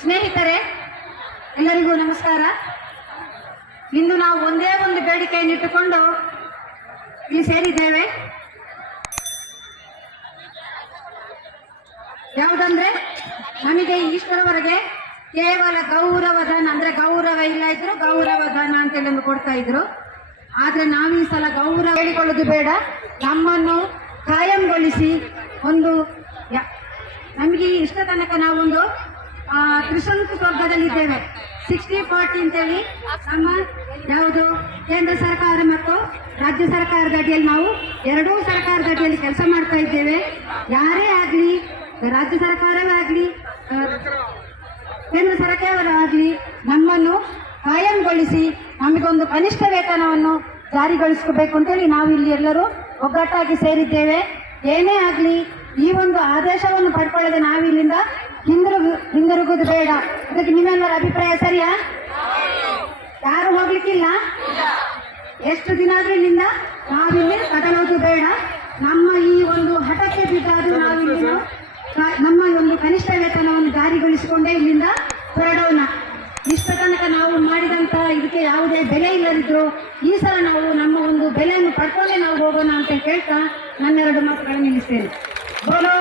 ಸ್ನೇಹಿತರೆ, ಎಲ್ಲರಿಗೂ ನಮಸ್ಕಾರ. ಇಂದು ನಾವು ಒಂದೇ ಒಂದು ಬೇಡಿಕೆಯನ್ನು ಇಟ್ಟುಕೊಂಡು ಇಲ್ಲಿ ಸೇರಿದ್ದೇವೆ. ಯಾವುದಂದ್ರೆ, ನಮಗೆ ಇಷ್ಟರವರೆಗೆ ಕೇವಲ ಗೌರವಧನ ಅಂದ್ರೆ ಗೌರವ ಇಲ್ಲ ಇದ್ರು ಗೌರವಧನ ಅಂತೇಳಿ ಒಂದು ಕೊಡ್ತಾ ಇದ್ರು. ಆದ್ರೆ ನಾವು ಈ ಸಲ ಗೌರವ ಹೇಳಿಕೊಳ್ಳೋದು ಬೇಡ, ನಮ್ಮನ್ನು ಕಾಯಂಗೊಳಿಸಿ ಒಂದು ನಮಗೆ ಇಷ್ಟ ತನಕ ನಾವೊಂದು ತ್ರಿಶಂಕು ಸ್ವರ್ಗದಲ್ಲಿದ್ದೇವೆ. 60-40 ಅಂತೇಳಿ ನಮ್ಮ ಯಾವುದು ಕೇಂದ್ರ ಸರ್ಕಾರ ಮತ್ತು ರಾಜ್ಯ ಸರ್ಕಾರದ ಅಡಿಯಲ್ಲಿ ನಾವು ಎರಡೂ ಸರ್ಕಾರದ ಅಡಿಯಲ್ಲಿ ಕೆಲಸ ಮಾಡ್ತಾ ಇದ್ದೇವೆ. ಯಾರೇ ಆಗಲಿ, ರಾಜ್ಯ ಸರ್ಕಾರವೇ ಆಗಲಿ ಕೇಂದ್ರ ಸರ್ಕಾರವಾಗಲಿ ನಮ್ಮನ್ನು ಕಾಯಂಗೊಳಿಸಿ ನಮಗೊಂದು ಕನಿಷ್ಠ ವೇತನವನ್ನು ಜಾರಿಗೊಳಿಸಬೇಕು ಅಂತೇಳಿ ನಾವು ಇಲ್ಲಿ ಎಲ್ಲರೂ ಒಗ್ಗಟ್ಟಾಗಿ ಸೇರಿದ್ದೇವೆ. ಏನೇ ಆಗಲಿ ಈ ಒಂದು ಆದೇಶವನ್ನು ಪಡ್ಕೊಳ್ಳದೆ ನಾವಿಲ್ಲಿಂದ ಹಿಂದಿರುಗುವುದು ಬೇಡ. ಅದಕ್ಕೆ ನಿಮ್ಮೆಲ್ಲರ ಅಭಿಪ್ರಾಯ ಸರಿಯಾ? ಯಾರು ಹೋಗ್ಲಿಕ್ಕಿಲ್ಲ. ಎಷ್ಟು ದಿನ ಆದ್ರೂ ಇಲ್ಲಿಂದ ನಾವಿಲ್ಲಿ ಕದಲೋದು ಬೇಡ. ನಮ್ಮ ಈ ಒಂದು ಹಠಕ್ಕೆ ಬಿದ್ದಾದ್ರೂ ನಾವಿಲ್ಲಿ ನಮ್ಮ ಒಂದು ಕನಿಷ್ಠ ವೇತನವನ್ನು ಜಾರಿಗೊಳಿಸಿಕೊಂಡೇ ಇಲ್ಲಿಂದ ಹೊರಡೋಣ. ಇಷ್ಟ ತನಕ ನಾವು ಮಾಡಿದಂತ ಇದಕ್ಕೆ ಯಾವುದೇ ಬೆಲೆ ಇಲ್ಲದಿದ್ರು ಈ ಸಲ ನಾವು ನಮ್ಮ ಒಂದು ಬೆಲೆಯನ್ನು ಪಡ್ಕೊಂಡೇ ನಾವು ಹೋಗೋಣ ಅಂತ ಕೇಳ್ತಾ ನನ್ನೆರಡು ಮಾತುಗಳನ್ನು ನಿಲ್ಲಿಸ್ತೇನೆ. ಬೋಲೋ